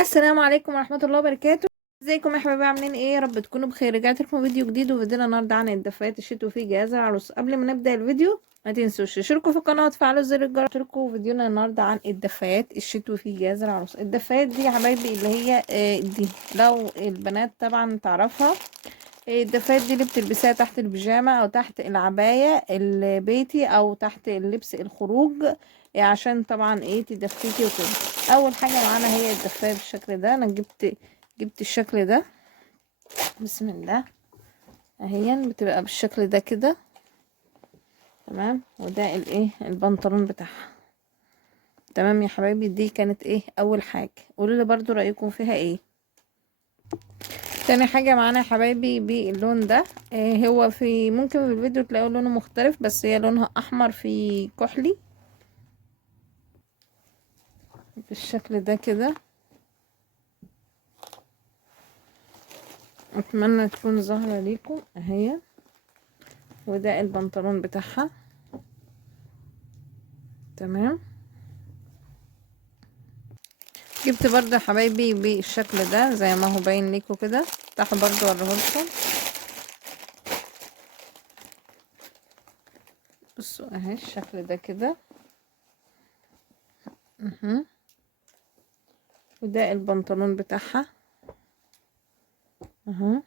السلام عليكم ورحمة الله وبركاته. ازيكم يا حبايبي، عاملين ايه؟ يا رب تكونوا بخير. رجعت لكم فيديو جديد، وفيديونا النهارده عن الدفايات الشتوي في جهاز العروس. قبل ما نبدأ الفيديو ما تنسوش تشتركوا في القناة وتفعلوا زر الجرس. تشتركوا فيديونا النهارده عن الدفايات الشتوي في جهاز العروس. الدفايات دي يا حبايبي اللي هي دي لو البنات طبعا تعرفها. الدفايات دي اللي بتلبسيها تحت البيجامة او تحت العباية البيتي او تحت اللبس الخروج، عشان طبعا ايه تدفيكي وكده. اول حاجة معانا هي الدفاية بالشكل ده. انا جبت الشكل ده. بسم الله. اهي بتبقى بالشكل ده كده. تمام. وده الايه البنطلون بتاعها. تمام يا حبايبي، دي كانت ايه اول حاجة. قولوا لي برضو رأيكم فيها ايه. تاني حاجة معانا يا حبايبي باللون ده. هو في ممكن في الفيديو تلاقوا لونه مختلف، بس هي لونها احمر في كحلي بالشكل ده كده. اتمنى تكون ظاهرة ليكم اهي. وده البنطلون بتاعها. تمام. جبت برضه يا حبايبي بالشكل ده زي ما هو باين ليكم كده. تعالوا برضه اوريهولكم. بصوا اهي الشكل ده كده. وده البنطلون بتاعها اهو.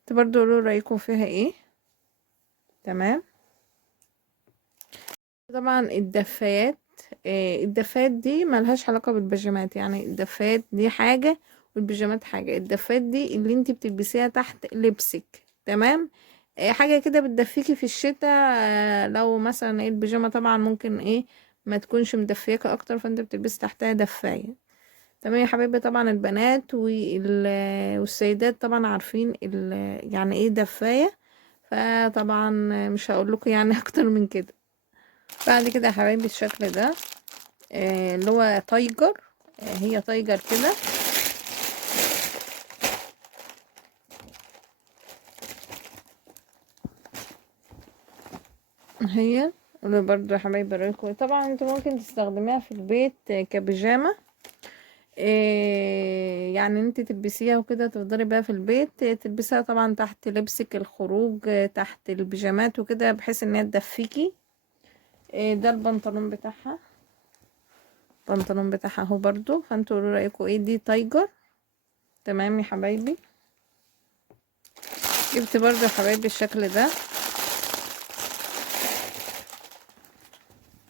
انتوا برضه قولوا رايكم فيها ايه. تمام. طبعا الدفايات، الدفايات دي ملهاش علاقة بالبيجامات. يعني الدفايات دي حاجة والبيجامات حاجة. الدفايات دي اللي انت بتلبسيها تحت لبسك. تمام. حاجة كده بتدفيكي في الشتاء. لو مثلا ايه البيجامة طبعا ممكن ايه ما تكونش مدفياكة اكتر، فانت بتلبسي تحتها دفاية. تمام يا حبايبي. طبعا البنات والسيدات طبعا عارفين يعني ايه دفاية. فطبعا مش هقول لكم يعني اكتر من كده. بعد كده يا حبايبي الشكل ده اللي هو تايجر. هي تايجر كده. هي اللي برضو يا حبايبي رايكم. طبعا انت ممكن تستخدميها في البيت كبيجامة. يعني انت تلبسيها وكده تفضلي بقى في البيت. تلبسيها طبعا تحت لبسك الخروج، تحت البيجامات وكده، بحيث ان هي تدفيكي. ده البنطلون بتاعها. البنطلون بتاعها اهو برضو. فانتوا قولوا رايكم ايه. دي تايجر. تمام يا حبايبي. جبت برضو يا حبايبي الشكل ده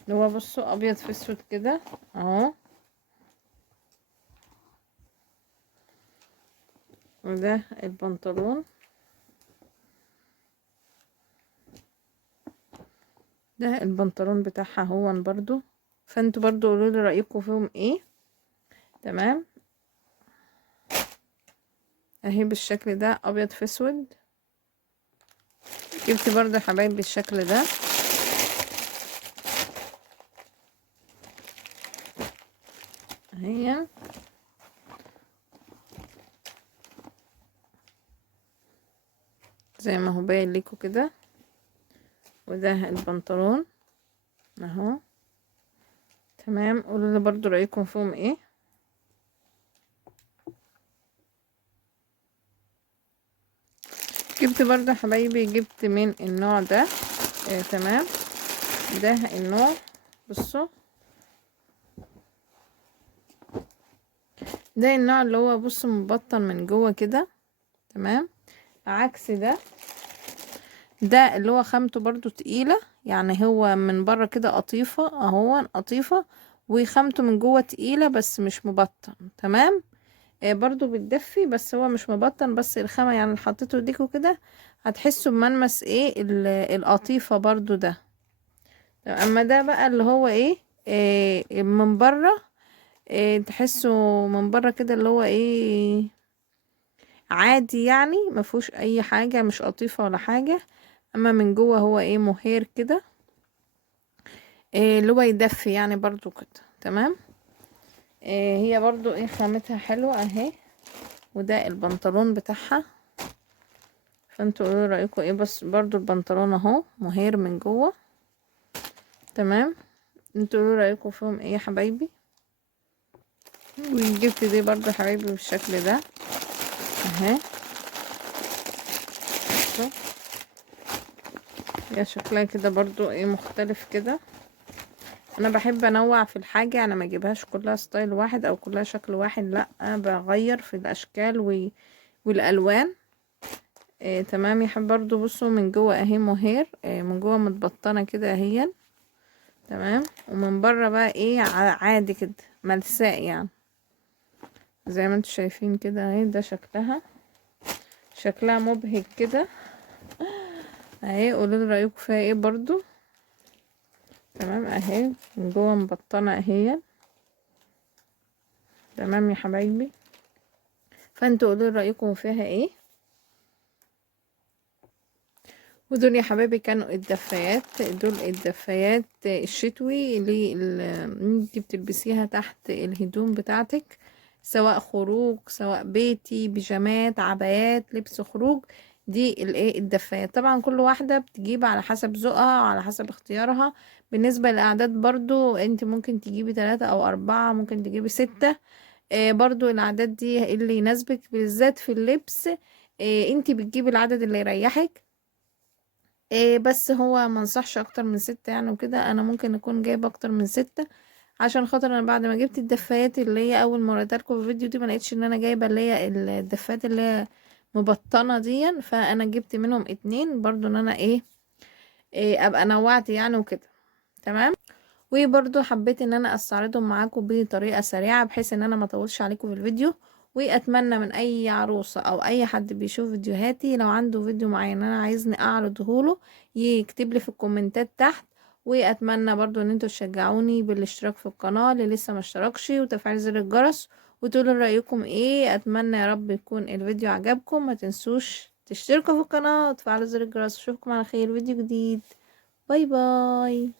اللي هو بصوا ابيض في اسود كده اهو. وده البنطلون. ده البنطلون بتاعها هو برضو. فانتوا برضو قولوا لي رايكم فيهم ايه. تمام. اهي بالشكل ده ابيض في اسود. جبت برضو يا حبايبي الشكل ده. اهي زي ما هو باين ليكوا كده. وده البنطلون اهو. تمام. قولوا لي برضو رايكم فيهم ايه. جبت برضو يا حبايبي، جبت من النوع ده. تمام. ده النوع. بصوا ده النوع اللي هو بص مبطن من جوه كده. تمام. عكس ده اللي هو خامته برضو تقيلة. يعني هو من بره كده قطيفة اهو قطيفة، وخامته من جوه تقيلة بس مش مبطن. تمام. برضو بتدفي بس هو مش مبطن. بس الخامة يعني اللي حطيته ديكو كده هتحسوا بملمس ايه القطيفة برضو ده. اما ده بقى اللي هو ايه من بره. تحسوا من بره كده اللي هو ايه عادي. يعني ما فيهوش اي حاجه، مش قطيفه ولا حاجه. اما من جوه هو ايه مهير كده. اللي هو يدفي يعني برضو كده. تمام. هي برضو ايه خامتها حلوه اهي. وده البنطلون بتاعها. فانتوا قولوا رايكم ايه. بس برضو البنطلون اهو مهير من جوه. تمام. انتوا قولوا رايكم فيهم ايه يا حبايبي. وجبت دي برضو حبايبي بالشكل ده اهي. هي شكلها كده برضو ايه مختلف كده. انا بحب انوع في الحاجة، انا ما اجيبهاش كلها ستايل واحد او كلها شكل واحد، لا بغير في الاشكال والالوان. تمام يا حبيبي. برضو بصوا من جوه اهي مهير، من جوه متبطنه كده اهي. تمام. ومن بره بقى ايه عادي كده ملساء يعني، زي ما انتوا شايفين كده اهي. ده شكلها مبهج كده اهي. قولوا لي رايكم فيها ايه برضو. تمام اهي من جوه مبطنه اهي. تمام يا حبايبي. فانتوا قولوا لي رايكم فيها ايه. ودول يا حبايبي كانوا الدفايات. دول الدفايات الشتوي اللي انتي بتلبسيها تحت الهدوم بتاعتك، سواء خروج سواء بيتي، بيجامات، عبايات، لبس خروج. دي الايه الدفايات. طبعا كل واحدة بتجيب على حسب ذوقها وعلى حسب اختيارها. بالنسبة للأعداد برضو انت ممكن تجيبي 3 أو 4، ممكن تجيبي 6. برضو الأعداد دي اللي يناسبك بالذات في اللبس. انت بتجيبي العدد اللي يريحك. بس هو منصحش اكتر من 6 يعني وكده. انا ممكن اكون جايبه اكتر من 6، عشان خاطر انا بعد ما جبت الدفايات اللي هي اول مره وريتها في الفيديو دي، ما لقيتش ان انا جايبه اللي هي الدفايات اللي هي مبطنه دي. فانا جبت منهم 2 برضو ان انا إيه ابقى نوعت يعني وكده. تمام. وبرضو حبيت ان انا استعرضهم معاكم بطريقة سريعة بحيث ان انا ما اطولش عليكم في الفيديو. واتمنى من اي عروسة او اي حد بيشوف فيديوهاتي لو عنده فيديو معين انا عايزني اعرضه له يكتب لي في الكومنتات تحت. واتمنى برضو ان انتوا تشجعوني بالاشتراك في القناة اللي لسه ما اشتركش وتفعيل زر الجرس وتقولوا رأيكم ايه. اتمنى يا رب يكون الفيديو عجبكم. ما تنسوش تشتركوا في القناة وتفعلوا زر الجرس. اشوفكم على خير فيديو جديد. باي باي.